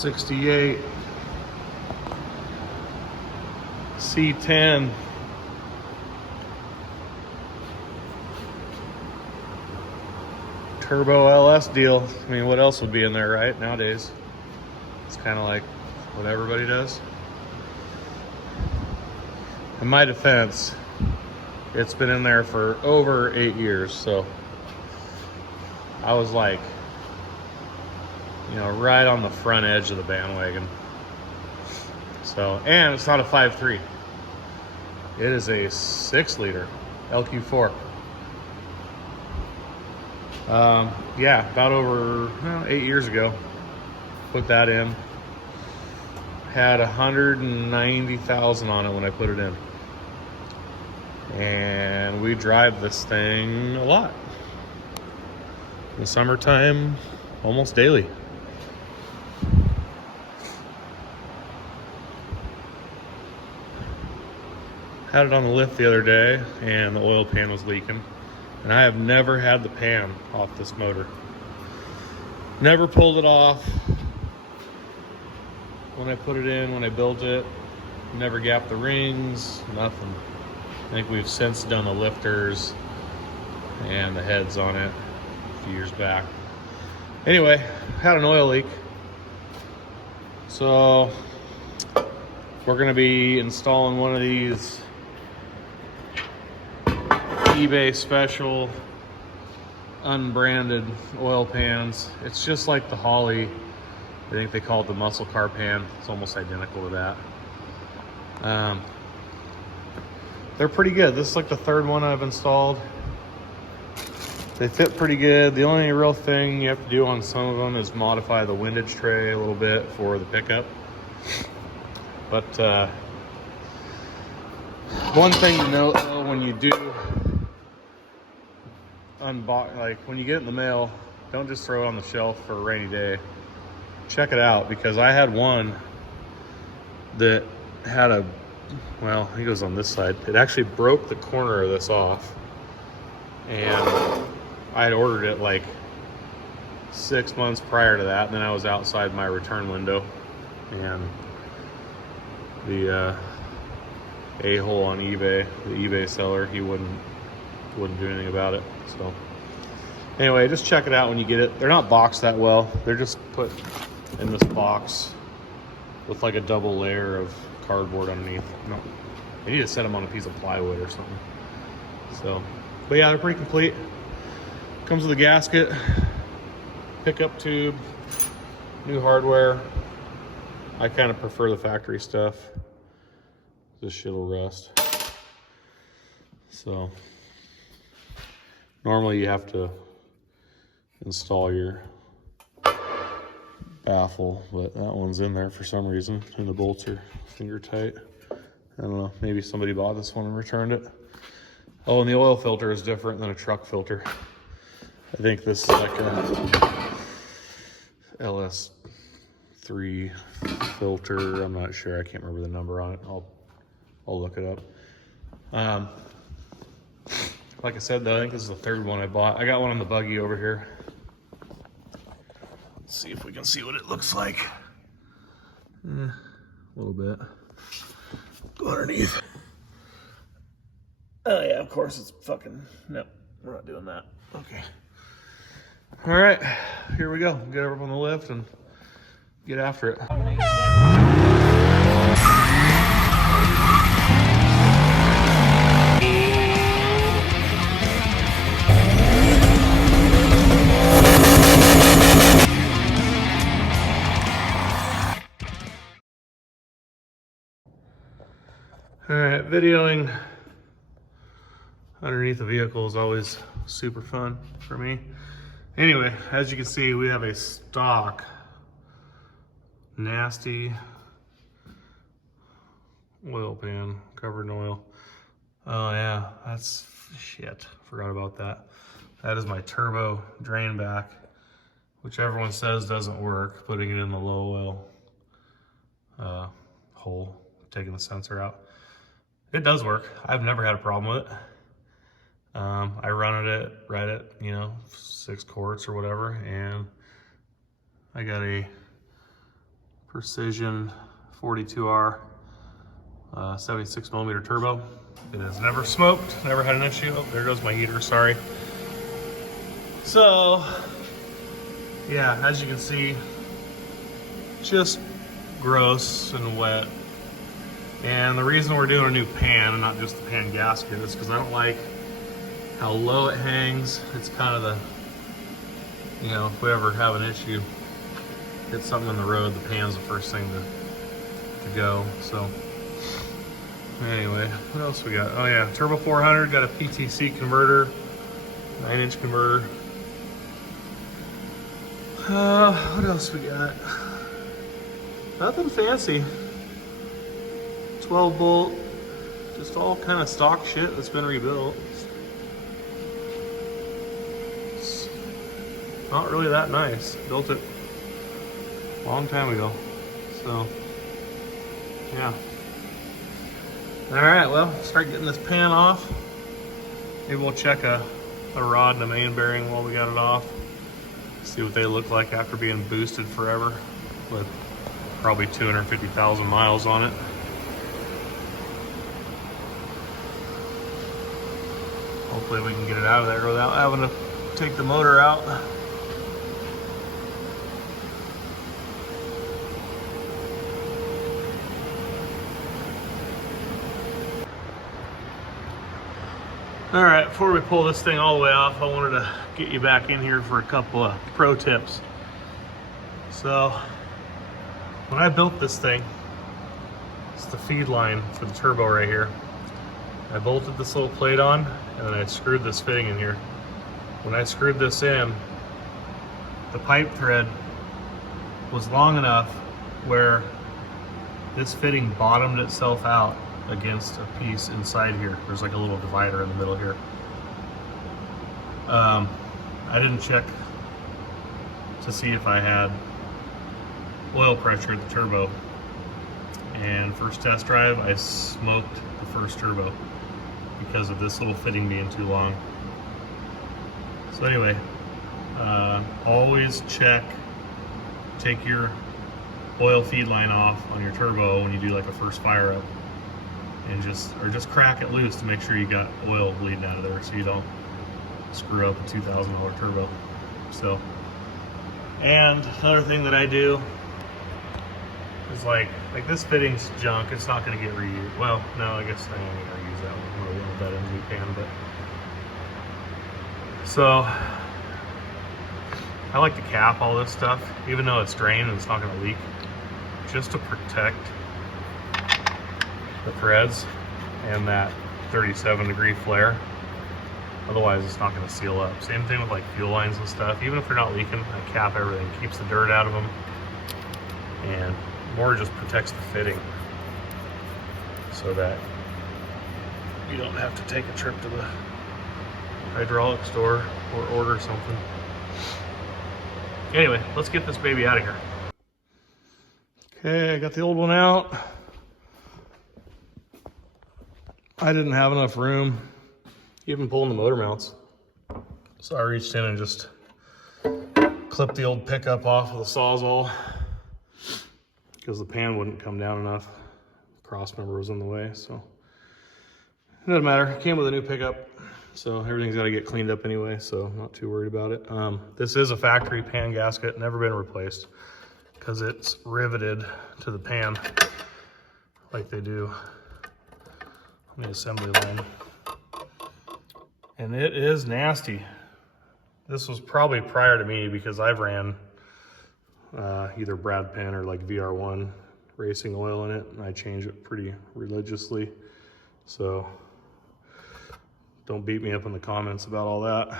68 C10 turbo LS deal. I mean, what else would be in there, right? Nowadays, it's kind of like what everybody does. In my defense, it's been in there for over 8 years, so I was like, you know, right on the front edge of the bandwagon. So, and it's not a 5.3. It is a 6-liter LQ4. Yeah, about over 8 years ago, put that in. Had 190,000 on it when I put it in. And we drive this thing a lot. In the summertime, almost daily. Had it on the lift the other day and the oil pan was leaking. And I have never had the pan off this motor. Never pulled it off. When I put it in, when I built it, never gapped the rings, nothing. I think we've since done the lifters and the heads on it a few years back. Anyway, had an oil leak. So we're gonna be installing one of these eBay special unbranded oil pans. It's just like the Holley. I think they call it the muscle car pan. It's almost identical to that. They're pretty good. This is like the third one I've installed. They fit pretty good. The only real thing you have to do on some of them is modify the windage tray a little bit for the pickup. But one thing to note though, when you do unbox, like when you get it in the mail, don't just throw it on the shelf for a rainy day. Check it out, because I had one that had a, well, it goes on this side. It actually broke the corner of this off, and I had ordered it like 6 months prior to that, and then I was outside my return window, and the a-hole on eBay, the eBay seller, he wouldn't do anything about it. So anyway, just check it out when you get it. They're not boxed that well. They're just put in this box with like a double layer of cardboard underneath. No, you need to set them on a piece of plywood or something. So, but yeah, they're pretty complete. Comes with a gasket, pickup tube, new hardware. I kind of prefer the factory stuff. This shit will rust. So normally you have to install your baffle, but that one's in there for some reason, and the bolts are finger tight. I don't know, maybe somebody bought this one and returned it. Oh, and the oil filter is different than a truck filter. I think this is like a LS3 filter. I'm not sure, I can't remember the number on it. I'll look it up. Like I said though, I think this is the third one I bought. I got one on the buggy over here. Let's see if we can see what it looks like. A little bit. Go underneath. Oh yeah, of course it's fucking, nope, we're not doing that. Okay. All right, here we go. Get up on the lift and get after it. All right, videoing underneath the vehicle is always super fun for me. Anyway, as you can see, we have a stock nasty oil pan covered in oil. Oh yeah, that's shit. Forgot about that. That is my turbo drain back, which everyone says doesn't work, putting it in the low oil hole, taking the sensor out. It does work. I've never had a problem with it. I run it right at, you know, 6 quarts or whatever, and I got a Precision 42R 76 millimeter turbo. It has never smoked, never had an issue. Oh, there goes my heater, sorry. So, yeah, as you can see, just gross and wet. And the reason we're doing a new pan and not just the pan gasket is because I don't like how low it hangs. It's kind of the, you know, if we ever have an issue, hit something on the road, the pan's the first thing to go. So anyway, what else we got? Oh yeah, Turbo 400, got a PTC converter, 9-inch converter. What else we got? Nothing fancy. 12 bolt, just all kind of stock shit that's been rebuilt. It's not really that nice. Built it a long time ago. So, yeah. All right, well, start getting this pan off. Maybe we'll check a rod and a main bearing while we got it off. See what they look like after being boosted forever with probably 250,000 miles on it. Hopefully we can get it out of there without having to take the motor out. All right, before we pull this thing all the way off, I wanted to get you back in here for a couple of pro tips. So, when I built this thing, it's the feed line for the turbo right here. I bolted this little plate on, and then I screwed this fitting in here. When I screwed this in, the pipe thread was long enough where this fitting bottomed itself out against a piece inside here. There's like a little divider in the middle here. I didn't check to see if I had oil pressure at the turbo, and first test drive I smoked the first turbo because of this little fitting being too long. So anyway, always check, take your oil feed line off on your turbo when you do like a first fire up, and just crack it loose to make sure you got oil bleeding out of there so you don't screw up a $2,000 turbo. So, and another thing that I do is like this fitting's junk, it's not going to get reused. Well, no, I guess I ain't going to use that one. I'm going to weld that in the new pan, but so I like to cap all this stuff, even though it's drained and it's not going to leak, just to protect the threads and that 37-degree flare. Otherwise, it's not going to seal up. Same thing with like fuel lines and stuff. Even if they're not leaking, I cap everything, keeps the dirt out of them, and more just protects the fitting so that you don't have to take a trip to the hydraulic store or order something. Anyway, let's get this baby out of here. Okay, I got the old one out. I didn't have enough room, even pulling the motor mounts. So I reached in and just clipped the old pickup off with a Sawzall because the pan wouldn't come down enough. The cross member was in the way, so it doesn't matter. It came with a new pickup, so everything's got to get cleaned up anyway, so I'm not too worried about it. This is a factory pan gasket, never been replaced because it's riveted to the pan like they do on the assembly line. And it is nasty. This was probably prior to me because I've ran either Brad Penn or like VR1 racing oil in it, and I change it pretty religiously. So don't beat me up in the comments about all that.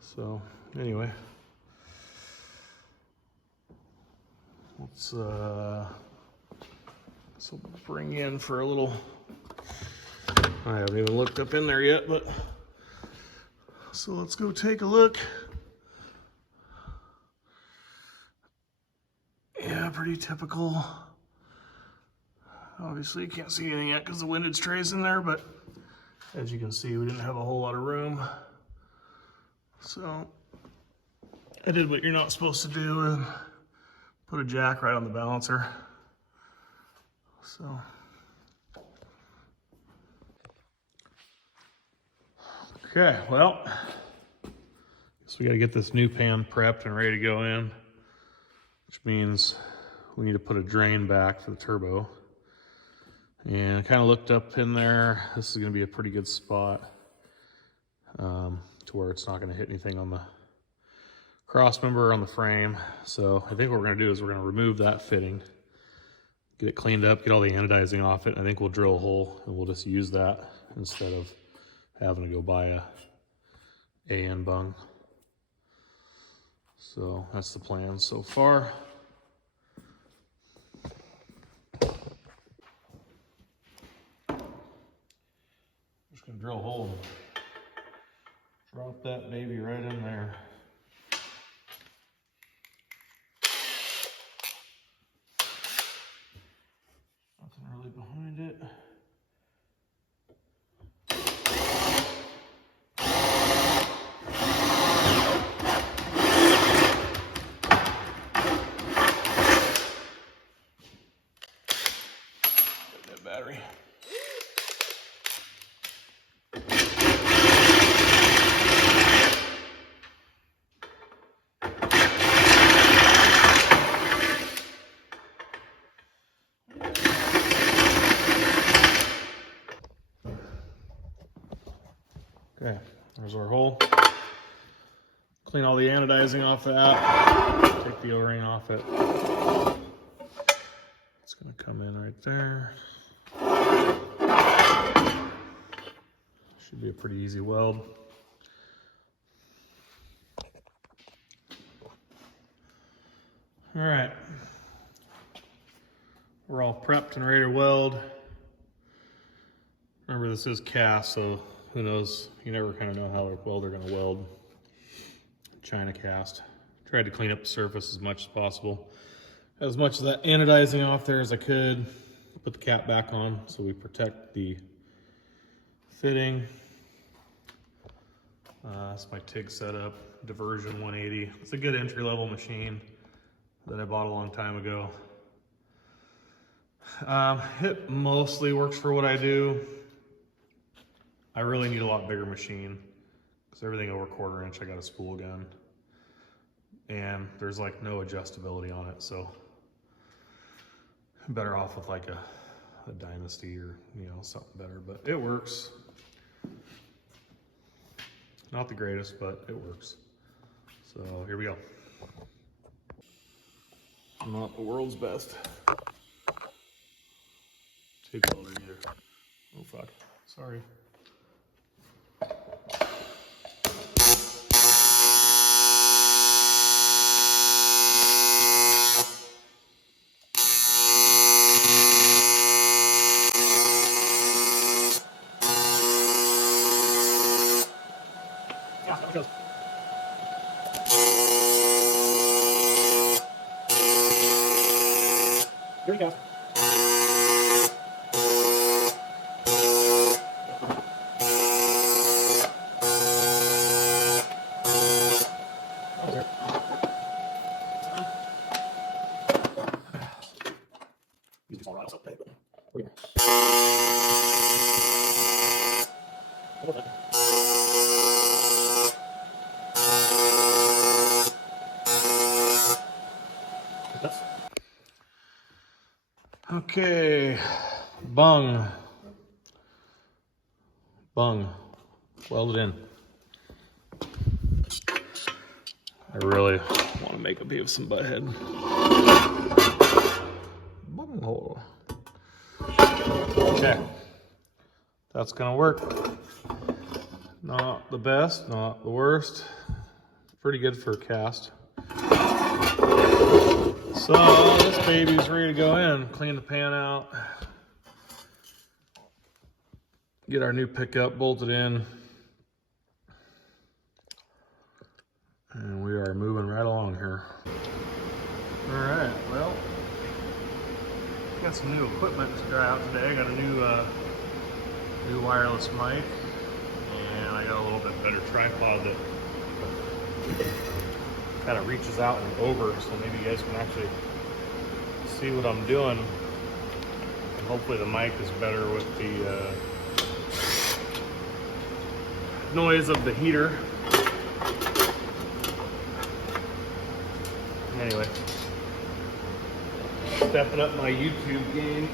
So anyway, let's so bring in for a little. I haven't even looked up in there yet, but so let's go take a look. Yeah, pretty typical. Obviously you can't see anything yet because the windage tray's in there, but as you can see, we didn't have a whole lot of room. So I did what you're not supposed to do and put a jack right on the balancer. So. Okay, well, guess we gotta get this new pan prepped and ready to go in, which means we need to put a drain back for the turbo. And I kind of looked up in there. This is gonna be a pretty good spot to where it's not gonna hit anything on the cross member or on the frame. So I think what we're gonna do is we're gonna remove that fitting, get it cleaned up, get all the anodizing off it. I think we'll drill a hole and we'll just use that instead of having to go buy a AN bung. So that's the plan so far. Just gonna drill a hole and drop that baby right in there. Nothing really behind it. Battery. Okay, there's our hole. Clean all the anodizing off that. Take the O-ring off it. It's gonna come in right there. Should be a pretty easy weld. All right, we're all prepped and ready to weld. Remember, this is cast, so who knows? You never kind of know how well they're going to weld. China cast. Tried to clean up the surface as much as possible. As much of that anodizing off there as I could. Put the cap back on so we protect the fitting. That's my TIG setup, Diversion 180. It's a good entry-level machine that I bought a long time ago. It mostly works for what I do. I really need a lot bigger machine because everything over 1/4 inch, I got a spool gun. And there's like no adjustability on it, so I'm better off with like a Dynasty or, you know, something better, but it works. Not the greatest, but it works. So here we go. Not the world's best TIG welder either. Oh fuck, sorry. Here we go. Okay, bung, welded in. I really want to make a Beavis and Butthead bung hole. Okay, that's gonna work. Not the best, not the worst. Pretty good for a cast. So this baby's ready to go in. Clean the pan out. Get our new pickup bolted in. And we are moving right along here. All right, well, got some new equipment to try out today. I got a new wireless mic, and I got a little bit better tripod that kind of reaches out and over, so maybe you guys can actually see what I'm doing. And hopefully the mic is better with the noise of the heater. Anyway, stepping up my YouTube game.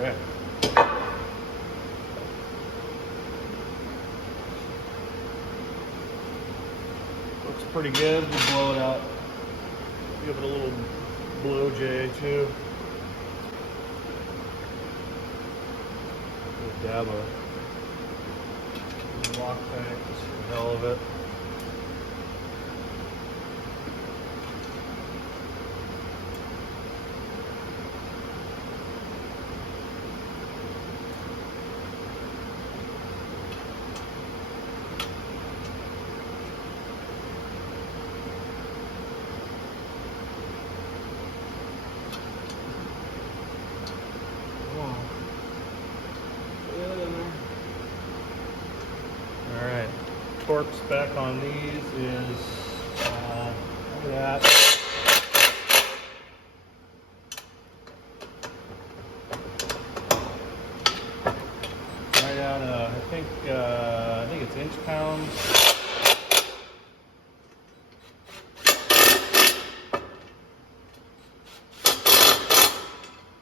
Okay. Looks pretty good. We'll blow it out. Give it a little blow J too. We'll dab a lock tank just for the hell of it. Alright, torque spec on these is, look at that. Right out of, I think it's inch pounds.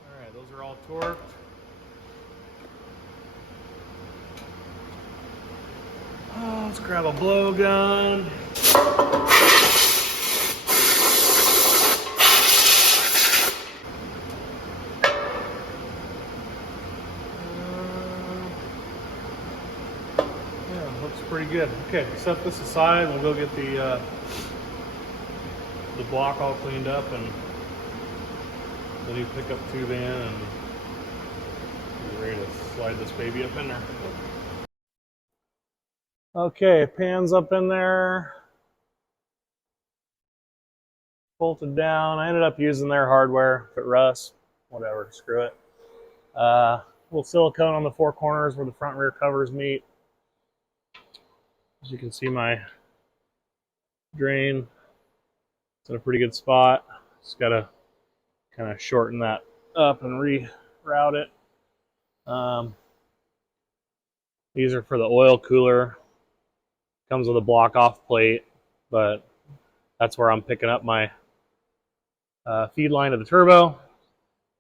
Alright, those are all torqued. Let's grab a blowgun. Yeah, looks pretty good. Okay, set this aside. We'll go get the block all cleaned up and the new pickup tube in, and be ready to slide this baby up in there. Okay, pan's up in there, bolted down. I ended up using their hardware. If it rusts, whatever, screw it. Little silicone on the four corners where the front and rear covers meet. As you can see, my drain is in a pretty good spot. Just gotta kind of shorten that up and reroute it. These are for the oil cooler. Comes with a block off plate, but that's where I'm picking up my feed line to the turbo,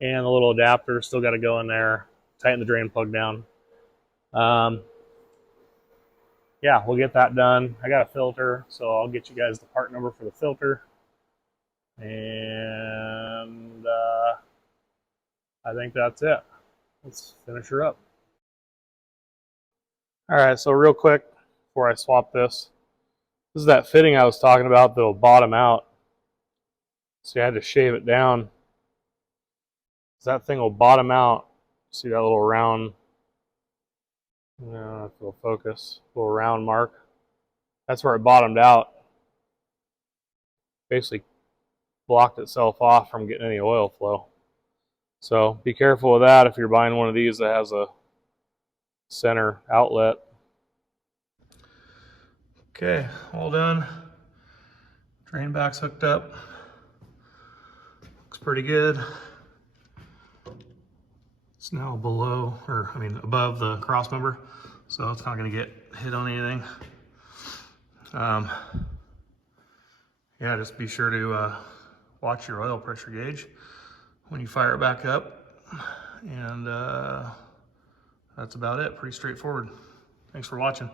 and the little adapter still got to go in there, tighten the drain plug down. Yeah, we'll get that done. I got a filter, so I'll get you guys the part number for the filter, and I think that's it. Let's finish her up. All right, so real quick before I swap this is that fitting I was talking about that'll bottom out. So I had to shave it down. That thing will bottom out. See that little round, I don't know if it'll focus, little round mark. That's where it bottomed out. Basically blocked itself off from getting any oil flow. So be careful with that if you're buying one of these that has a center outlet. Okay, all done. Drain back's hooked up. Looks pretty good. It's now below, or I mean above the cross member, so it's not going to get hit on anything. Yeah, just be sure to watch your oil pressure gauge when you fire it back up, and that's about it. Pretty straightforward. Thanks for watching.